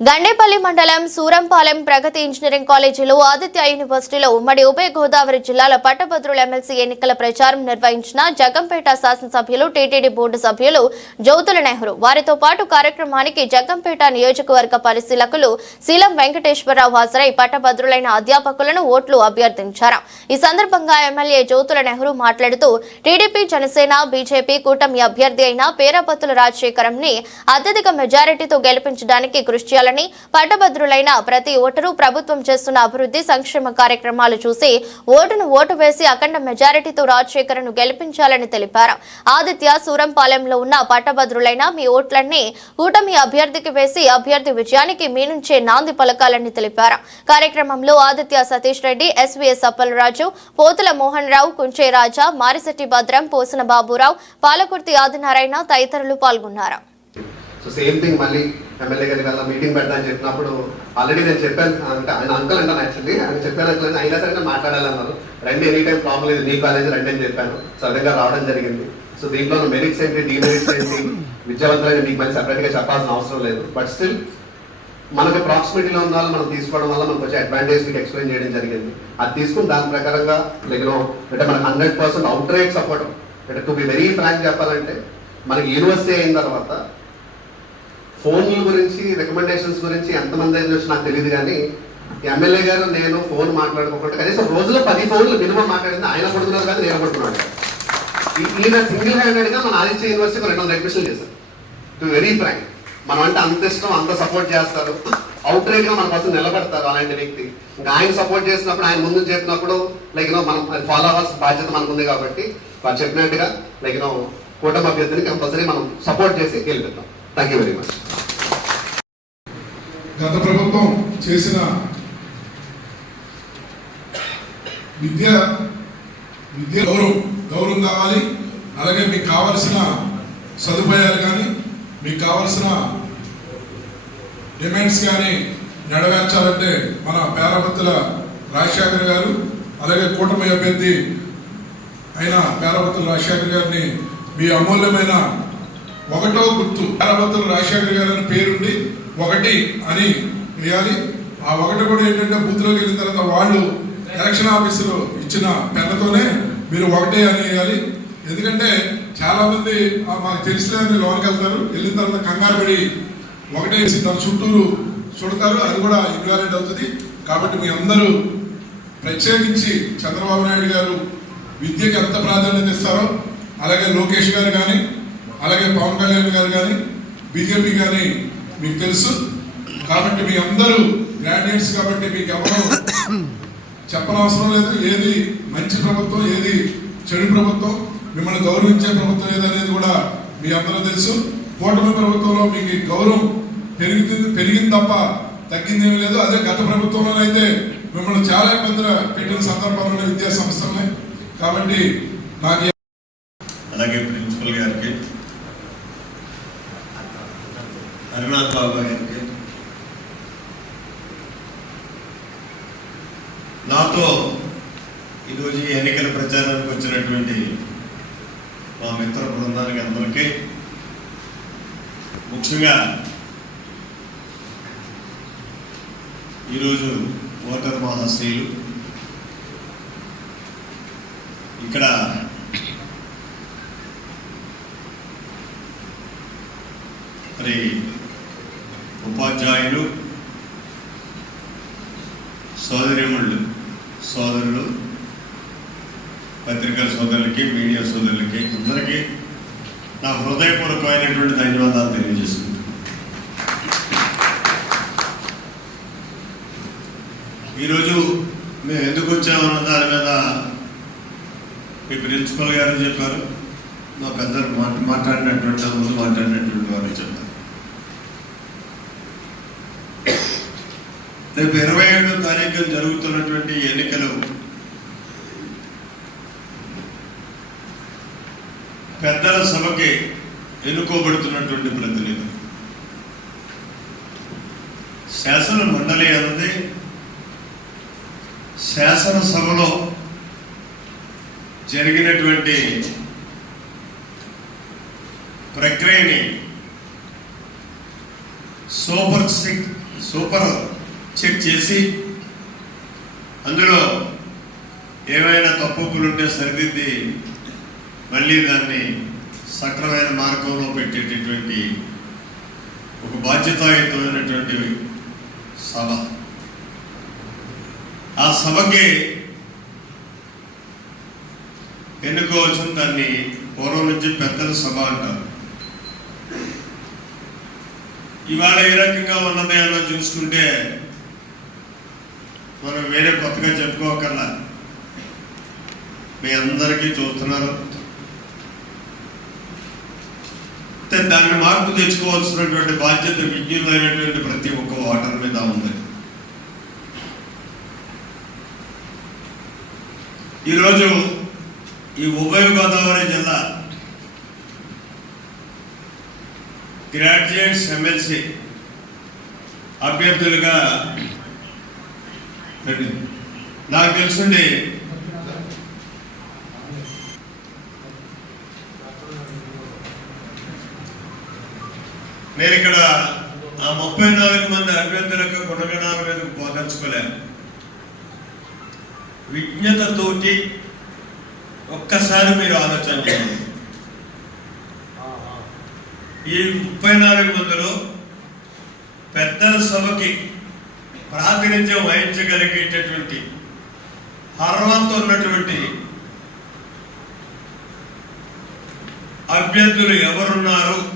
గండేపల్లి మండలం సూరంపాలెం ప్రగతి ఇంజనీరింగ్ కాలేజీలో ఆదిత్య యూనివర్సిటీలో ఉమ్మడి ఉభయ గోదావరి జిల్లాల పట్టభద్రుల ఎమ్మెల్సీ ఎన్నికల ప్రచారం నిర్వహించిన జగంపేట శాసనసభ్యులు టీటీడీ బోర్డు సభ్యులు జ్యోతుల నెహ్రూ. వారితో పాటు కార్యక్రమానికి జగంపేట నియోజకవర్గ పరిశీలకులు శీలం వెంకటేశ్వరరావు హాజరై పట్టభద్రులైన అధ్యాపకులను ఓట్లు అభ్యర్థించారు. ఈ సందర్భంగా ఎమ్మెల్యే జ్యోతుల నెహ్రూ మాట్లాడుతూ టీడీపీ జనసేన బీజేపీ కూటమి అభ్యర్థి అయిన పేరపత్తుల రాజశేఖరం ని అత్యధిక మెజారిటీతో గెలిపించడానికి కృషి చేయాలని పట్టభద్రులైన ప్రతి ఓటరు ప్రభుత్వం చేస్తున్న అభివృద్ధి సంక్షేమ కార్యక్రమాలు చూసి ఓటును ఓటు వేసి అఖండ మెజారిటీతో రాజశేఖరను గెలిపించాలని తెలిపారు. ఆదిత్య సూరంపాలెంలో ఉన్న పట్టభద్రులైన మీ ఓట్లన్నీ కూటమి అభ్యర్థికి వేసి అభ్యర్థి విజయానికి మీ నుంచే నాంది పలకాలని తెలిపారు. కార్యక్రమంలో ఆదిత్య సతీష్ రెడ్డి ఎస్వీఎస్ అప్పలరాజు పోతుల మోహన్ రావు కుంచే రాజా మారిశెట్టి భద్రం పోసిన బాబురావు పాలకుర్తి ఆదినారాయణ తదితరులు పాల్గొన్నారు. సో సేమ్ థింగ్ మళ్ళీ ఎమ్మెల్యే గారి వల్ల మీటింగ్ పెడతాను చెప్పినప్పుడు ఆల్రెడీ నేను చెప్పాను అంటే ఆయన అంకుల్ అంటాను యాక్చువల్లీ ఆయన చెప్పాను అంకుల్ అయినా సరే నేను మాట్లాడాలన్నారు. రండి ఎనీ టైం ప్రాబ్లం లేదు మీ కాలేజ్ రండి అని చెప్పాను. సడన్గా రావడం జరిగింది. సో దీంట్లో మెరిట్స్ ఏంటి డిమెరిట్స్ ఏంటి? విద్యావంతులైన మీకు మళ్ళీ సపరేట్గా చెప్పాల్సిన అవసరం లేదు. బట్ స్టిల్ మనకి ప్రాక్సిమిటీలో ఉన్న వాళ్ళు మనం తీసుకోవడం వల్ల మనకు వచ్చే అడ్వాంటేజ్ మీకు ఎక్స్ప్లెయిన్ చేయడం జరిగింది. అది తీసుకుని దాని ప్రకారంగా లైక్ అంటే మనకు hundred percent outright support అంటే టు బి వెరీ ఫ్రాంక్ చెప్పాలంటే మనకి యూనివర్సిటీ అయిన తర్వాత ఫోన్ల గురించి రికమెండేషన్స్ గురించి ఎంతమంది అయిన చూసి నాకు తెలియదు కానీ ఎమ్మెల్యే గారు నేను ఫోన్ మాట్లాడుకోకుండా కనీసం రోజులో పది ఫోన్లు మినిమం మాట్లాడింది ఆయన కొడుతున్నారు కానీ నేను కొడుతున్నాను ఈయన సింగిల్ హ్యాండెడ్గా మన ఆదిత్య యూనివర్సిటీకి రెండు వందల అడ్మిషన్ చేశారు. టు వెరీ ఫ్రాంక్ మనం అంటే అంత ఇష్టం అంత సపోర్ట్ చేస్తారు. అవుట్గా మన కోసం నిలబడతారు అలాంటి వ్యక్తి. ఇంకా ఆయన సపోర్ట్ చేసినప్పుడు ఆయన ముందు చెప్పినప్పుడు లైక్ నో మనం ఫాలో అవ్వాల్సిన బాధ్యత మనకుంది కాబట్టి వారు చెప్పినట్టుగా లైక్ నో కూటమి అభ్యర్థిని కంపల్సరీ మనం సపోర్ట్ చేసి గెలిపిద్దాం. థ్యాంక్ యూ వెరీ మచ్ గత ప్రభుత్వం చేసిన విద్య విద్య గౌరవం గౌరవం కావాలి. అలాగే మీకు కావలసిన సదుపాయాలు కానీ మీకు కావలసిన డిమాండ్స్ కానీ నెరవేర్చాలంటే మన పేరపత్తుల రాజశేఖర్ గారు అలాగే కూటమి అభ్యర్థి అయిన పేరపత్తుల రాజశేఖర్ గారిని మీ అమూల్యమైన ఒకటో గుర్తు. పేరపత్తుల రాజశేఖర్ గారు అని పేరుండి ఒకటి అని వేయాలి. ఆ ఒకటి కూడా ఏంటంటే బూత్లోకి వెళ్ళిన తర్వాత వాళ్ళు ఎలక్షన్ ఆఫీసులో ఇచ్చిన పెన్నతోనే మీరు ఒకటే అని వేయాలి. ఎందుకంటే చాలామంది మాకు తెలిసిన లోనికి వెళ్తారు. వెళ్ళిన తర్వాత కంగారు పడి ఒకటే వేసి తన చుట్టూరు చుడతారు. అది కూడా ఇన్వాలిడ్ అవుతుంది. కాబట్టి మీ అందరూ ప్రత్యేకించి చంద్రబాబు నాయుడు గారు విద్యకు ఎంత ప్రాధాన్యత ఇస్తారో అలాగే లోకేష్ గారు కానీ అలాగే పవన్ కళ్యాణ్ గారు కానీ బీజేపీ కానీ మీకు తెలుసు. కాబట్టి మీ అందరూ గ్రాడ్యుయేట్స్ కాబట్టి మీకు ఎవరు చెప్పనవసరం లేదు. ఏది మంచి ప్రభుత్వం ఏది చెడు ప్రభుత్వం మిమ్మల్ని గౌరవించే ప్రభుత్వం ఏదనేది కూడా మీ అందరూ తెలుసు. కూటమి ప్రభుత్వంలో మీకు గౌరవం పెరిగింది పెరిగింది తప్ప తగ్గిందేమీ లేదు. అదే గత ప్రభుత్వంలో అయితే మిమ్మల్ని చాలా ఇబ్బందులు పెట్టిన సందర్భంలో విద్యా సంస్థలనే. కాబట్టి నాకు అలాగే ప్రిన్సిపల్ గారికి హరినాథ్ బాబు గారికి నాతో ఈరోజు ఈ ఎన్నికల ప్రచారానికి వచ్చినటువంటి మా మిత్ర బృందానికి అందరికీ ముఖ్యంగా ఈరోజు ఓటర్ మహాశ్రీలు ఇక్కడ మరి ఉపాధ్యాయులు సోదరిముళ్ళు సోదరులు పత్రికల సోదరులకి మీడియా సోదరులకి అందరికీ నా హృదయపూర్వకమైనటువంటి ధన్యవాదాలు తెలియజేస్తుంది ఈరోజు మేము ఎందుకు వచ్చామన్న దాని మీద మీ ప్రిన్సిపల్ గారు చెప్పారు. మా పెద్దలు మాట్లాడినటువంటి ముందు మాట్లాడినటువంటి వారు చెప్పారు. రేపు ఇరవై ఏడో తారీఖున జరుగుతున్నటువంటి ఎన్నికలు. పెద్దల సభకి ఎన్నుకోబడుతున్నటువంటి ప్రతినిధి. శాసన మండలి అన్నది శాసనసభలో జరిగినటువంటి ప్రక్రియని సూపర్ సిక్ సూపర్ చెక్ చేసి అందులో ఏమైనా తప్పులు ఉంటే సరిదిద్ది మళ్ళీ దాన్ని సక్రమైన మార్గంలో పెట్టేటటువంటి ఒక బాధ్యతాయుతమైనటువంటి సభ. ఆ సభకి ఎన్నుకోవచ్చు దాన్ని పూర్వం నుంచి పెద్దల సభ అంటారు. ఇవాళ ఏ రకంగా ఉన్నది అన్న చూసుకుంటే మనం వేరే కొత్తగా చెప్పుకోకర్లా మీ అందరికీ చూస్తున్నారు. దాన్ని మార్పు తెచ్చుకోవాల్సినటువంటి బాధ్యత విజ్ఞులైనటువంటి ప్రతి ఒక్క ఓటర్ మీద ఉంది. ఈరోజు ఈ ఉభయ గోదావరి జిల్లా గ్రాడ్యుయేట్స్ ఎమ్మెల్సీ అభ్యర్థులుగా నాకు తెలుసుండి. నేను ఇక్కడ ఆ ముప్పై నాలుగు మంది అభ్యర్థులకు గుణగణాల మీద పోదలుచుకోలేను విజ్ఞతతోటి ఒక్కసారి మీరు ఆలోచన చేయండి. ఈ ముప్పై నాలుగు మందిలో పెద్దల సభకి ప్రాతినిధ్యం వహించగలిగేటటువంటి అర్హత ఉన్నటువంటి అభ్యర్థులు ఎవరున్నారు?